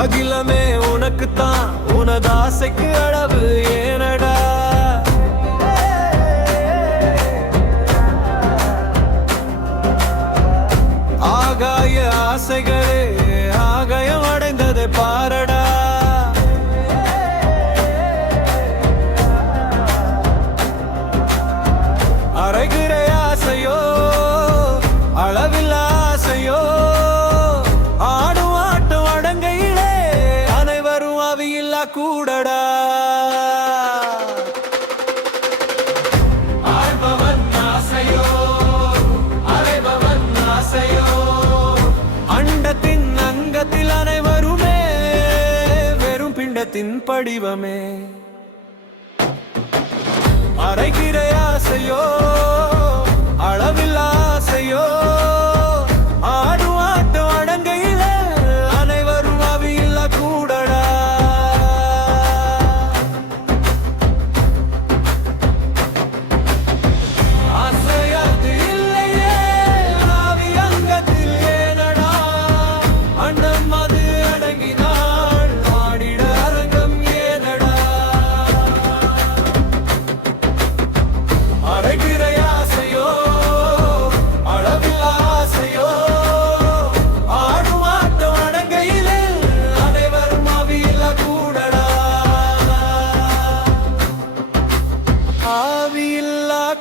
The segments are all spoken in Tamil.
அகிலமே உனக்குத்தான் உனது ஆசைக்கு அளவில் ஆசையோ? ஆடும் ஆட்டம் அடங்கையிலே அனைவரும் அவையில்லா கூடடா. அங்கத்தில் அனைவருமே வெறும் பிண்டத்தின் படிவமே. அரைகிற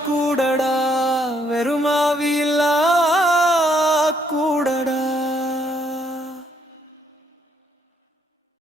കൂടട